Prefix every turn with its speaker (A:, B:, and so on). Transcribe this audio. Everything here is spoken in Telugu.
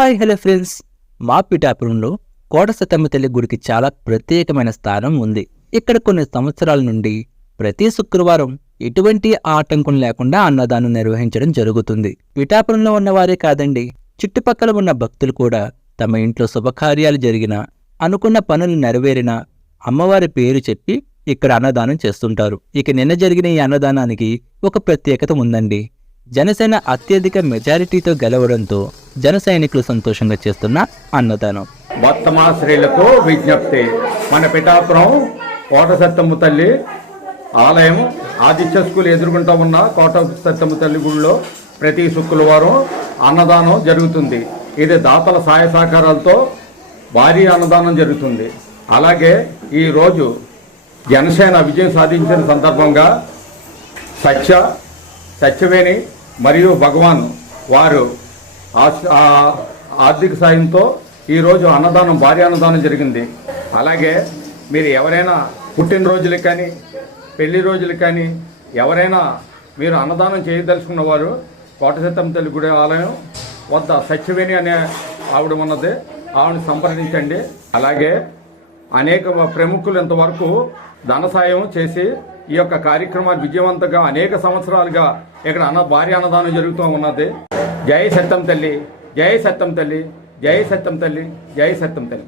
A: Hi hello friends. మా పిఠాపురంలో కోట తల్లి గుడికి చాలా ప్రత్యేకమైన స్థానం ఉంది. ఇక్కడ కొన్ని సంవత్సరాల నుండి ప్రతి శుక్రవారం ఎటువంటి ఆటంకం లేకుండా అన్నదానం నిర్వహించడం జరుగుతుంది. పిఠాపురంలో ఉన్నవారే కాదండి చుట్టుపక్కల ఉన్న భక్తులు కూడా తమ ఇంట్లో శుభకార్యాలు జరిగినా అనుకున్న పనులు నెరవేరినా అమ్మవారి పేరు చెప్పి ఇక్కడ అన్నదానం చేస్తుంటారు. ఇక నిన్న జరిగిన ఈ అన్నదానానికి ఒక ప్రత్యేకత ఉందండి. జనసేన అత్యధిక మెజారిటీతో గెలవడంతో జన సైనికులు సంతోషంగా చేస్తున్న అన్నదానం.
B: భక్తమాశ్రీలకు విజ్ఞప్తి. మన పిఠాపురం కోట సత్తమ్మ తల్లి ఆలయం ఆదిత్య స్కూల్ ఎదుర్కొంటూ ఉన్న కోట సత్తమ్మ తల్లి గుడిలో ప్రతి శుక్రవారం అన్నదానం జరుగుతుంది. ఇది దాతల సహాయ సహకారాలతో భారీ అన్నదానం జరుగుతుంది. అలాగే ఈరోజు జనసేన విజయం సాధించిన సందర్భంగా సత్య సత్యవేణి మరియు భగవాన్ వారు ఆర్థిక సాయంతో ఈరోజు అన్నదానం భారీ అన్నదానం జరిగింది. అలాగే మీరు ఎవరైనా పుట్టినరోజులకు కానీ పెళ్ళి రోజులకు కానీ ఎవరైనా మీరు అన్నదానం చేయదలుచుకున్న వారు కోటసీతం తల్లి గుడి ఆలయం వద్ద సత్యవేణి అనే ఆవిడ ఉన్నది. ఆవిడని సంప్రదించండి. అలాగే అనేక ప్రముఖులు ఇంతవరకు ధన సాయం చేసి ఈ యొక్క కార్యక్రమాన్ని విజయవంతంగా అనేక సంవత్సరాలుగా ఇక్కడ అన్న భారీ అన్నదానం జరుగుతూ ఉన్నది. జై సత్యం తల్లి జై సత్యం తల్లి జై సత్యం తల్లి జై సత్యం తల్లి